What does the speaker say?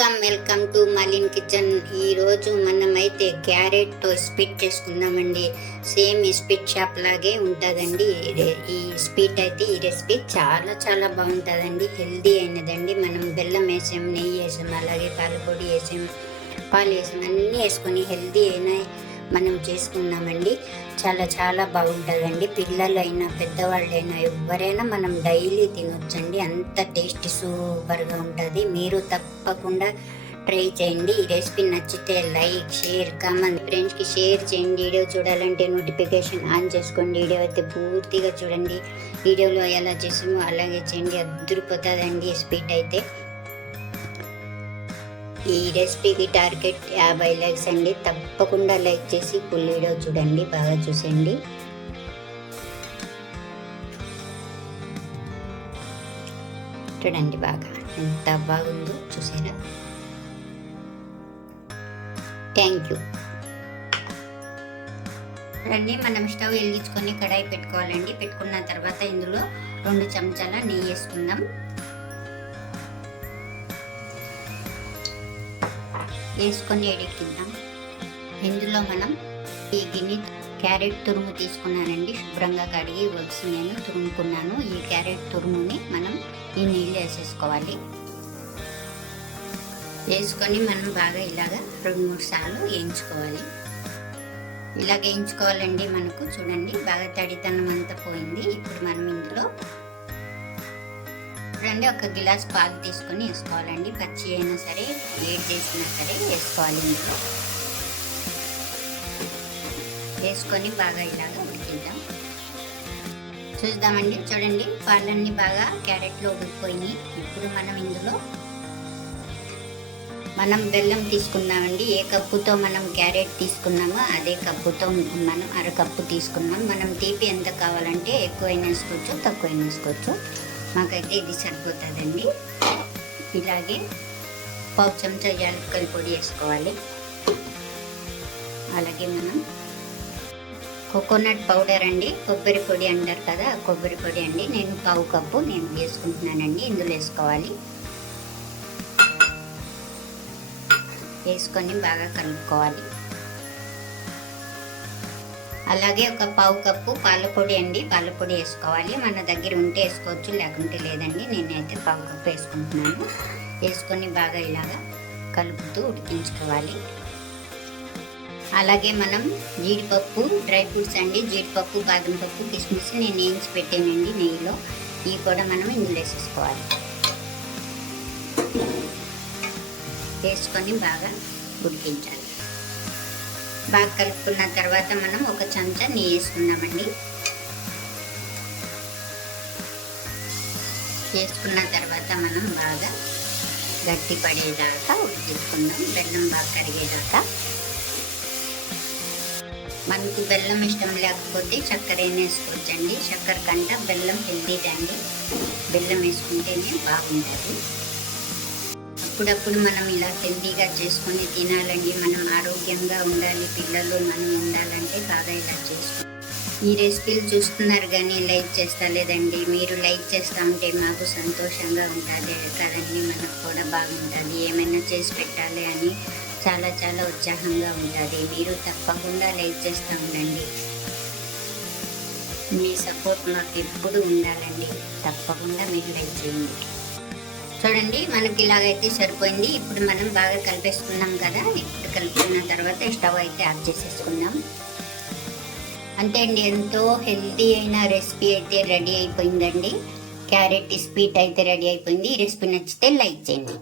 Welcome welcome to Malin kitchen ఈరోజు మనమైతే క్యారెట్తో స్పీట్ చేసుకుందామండి. సేమ్ ఈ స్పీట్ షాప్ లాగే ఉంటుందండి. ఈ రె- స్పీట్ అయితే ఈ రెసిపీ చాలా చాలా బాగుంటుందండి. హెల్దీ అయినదండి. మనం బెల్లం వేసాం నెయ్యి వేసాం అలాగే పాలపొడి వేసాం పాలు వేసాం అన్నీ వేసుకొని హెల్దీ అయిన మనం చేసుకుందామండి. చాలా చాలా బాగుంటుందండి. పిల్లలైనా పెద్దవాళ్ళైనా ఎవరైనా మనం డైలీ తినొచ్చండి. అంత టేస్ట్ సూపర్గా ఉంటుంది. మీరు తప్పకుండా ట్రై చేయండి. ఈ రెసిపీ నచ్చితే లైక్ షేర్ కామెంట్. ఫ్రెండ్స్కి షేర్ చేయండి. వీడియో చూడాలంటే నోటిఫికేషన్ ఆన్ చేసుకోండి. వీడియో అయితే పూర్తిగా చూడండి. వీడియోలో ఎలా చేసామో అలాగే చేయండి. అద్దరిపోతుందండి. స్వీట్ అయితే ఈ రెసిపీకి టార్గెట్ యాభై లైక్స్ అండి. తప్పకుండా లైక్ చేసి ఫుల్ వీడియో చూడండి బాగా చూసేయండి. చూడండి బాగా ఎంత బాగుందో చూసారా. థ్యాంక్ యూ చూడండి మనం స్టవ్ వెలిగించుకొని కడాయి పెట్టుకోవాలండి. పెట్టుకున్న తర్వాత ఇందులో రెండు చెంచాల నెయ్యి వేసుకుందాం. వేసుకొని ఎడెక్కిద్దాం ఇందులో మనం ఈ గిన్నె క్యారెట్ తురుము తీసుకున్నానండి. శుభ్రంగా కడిగి వచ్చి నేను తురుముకున్నాను. ఈ క్యారెట్ తురుముని మనం ఈ నీళ్ళు వేసేసుకోవాలి. వేసుకొని మనం బాగా ఇలాగా రెండు మూడు సార్లు వేయించుకోవాలి. ఇలాగ వేయించుకోవాలండి మనకు. చూడండి బాగా తడితనం అంతా పోయింది. ఇప్పుడు మనం ఇందులో చూడండి ఒక గిలాస్ పాలు తీసుకొని వేసుకోవాలండి. పచ్చి అయినా సరే వేడి చేసినా సరే వేసుకోవాలి ఇందులో. వేసుకొని బాగా ఇలాగా ఉడికిద్దాం. చూద్దామండి చూడండి పాలన్నీ బాగా క్యారెట్లో ఉడికిపోయినాయి. ఇప్పుడు మనం ఇందులో మనం బెల్లం తీసుకున్నామండి ఏ కప్పుతో మనం క్యారెట్ తీసుకున్నామో అదే కప్పుతో మనం అరకప్పు తీసుకున్నాం. మనం తీపి ఎంత కావాలంటే ఎక్కువైనా వేసుకోవచ్చు తక్కువైనా వేసుకోవచ్చు. మాకైతే ఇది సరిపోతుందండి. ఇలాగే పావు చెంచా యాలక్కల పొడి వేసుకోవాలి. అలాగే మనం కోకోనట్ పౌడర్ అండి కొబ్బరి పొడి అంటారు కదా కొబ్బరి పొడి అండి. నేను పావు కప్పు నేను వేసుకుంటున్నానండి ఇందులో వేసుకోవాలి. వేసుకొని బాగా కలుపుకోవాలి. అలాగే ఒక పావు కప్పు పాలపొడి అండి. పాలపొడి వేసుకోవాలి. మన దగ్గర ఉంటే వేసుకోవచ్చు లేకుంటే లేదండి. నేనైతే పావు కప్పు వేసుకుంటున్నాను. వేసుకొని బాగా ఇలాగా కలుపుతూ ఉడికించుకోవాలి. అలాగే మనం జీడిపప్పు డ్రై ఫ్రూట్స్ అండి. జీడిపప్పు బాదం పప్పు కిస్మిస్ నేను వేయించి పెట్టానండి నెయ్యిలో. ఇవి కూడా మనం ఇందులో వేసేసుకోవాలి. వేసుకొని బాగా ఉడికించాలి. బాగా కలుపుకున్న తర్వాత మనం ఒక చెంచా నెయ్యి వేసుకున్నామండి. వేసుకున్న తర్వాత మనం బాగా గట్టి పడేదాకా ఉడికించుకుందాం. బెల్లం బాగా కరిగేదాకా. మనకి బెల్లం ఇష్టం లేకపోతే చక్కెర వేసుకోవచ్చండి. చక్కెర కంట బెల్లం హెల్దీదండి బెల్లం వేసుకుంటేనే బాగుంటుంది. అప్పుడప్పుడు మనం ఇలా హెల్దీగా చేసుకొని తినాలండి మనం ఆరోగ్యంగా ఉండాలి పిల్లలు మనం ఉండాలంటే బాగా ఇలా చేసుకో. ఈ రెసిపీలు చూస్తున్నారు కానీ లైక్ చేస్తా లేదండి. మీరు లైక్ చేస్తూ ఉంటే మాకు సంతోషంగా ఉంటుంది కదండి? మనకు కూడా బాగుంటుంది ఏమైనా చేసి పెట్టాలి అని చాలా చాలా ఉత్సాహంగా ఉంటుంది మీరు తప్పకుండా లైక్ చేస్తూ ఉండండి. మీ సపోర్ట్ మాకు ఎప్పుడు ఉండాలండి. తప్పకుండా మీరు లైక్ చేయండి. చూడండి మనకి ఇలాగైతే సరిపోయింది. ఇప్పుడు మనం బాగా కలిపేసుకున్నాం కదా ఇప్పుడు కలుపుకున్న తర్వాత స్టవ్ అయితే ఆఫ్ చేసేసుకుందాం. అంతే అండి ఎంతో హెల్తీ అయిన రెసిపీ అయితే రెడీ అయిపోయిందండి. క్యారెట్ స్వీట్ అయితే రెడీ అయిపోయింది. ఈ రెసిపీ నచ్చితే లైక్ చేయండి.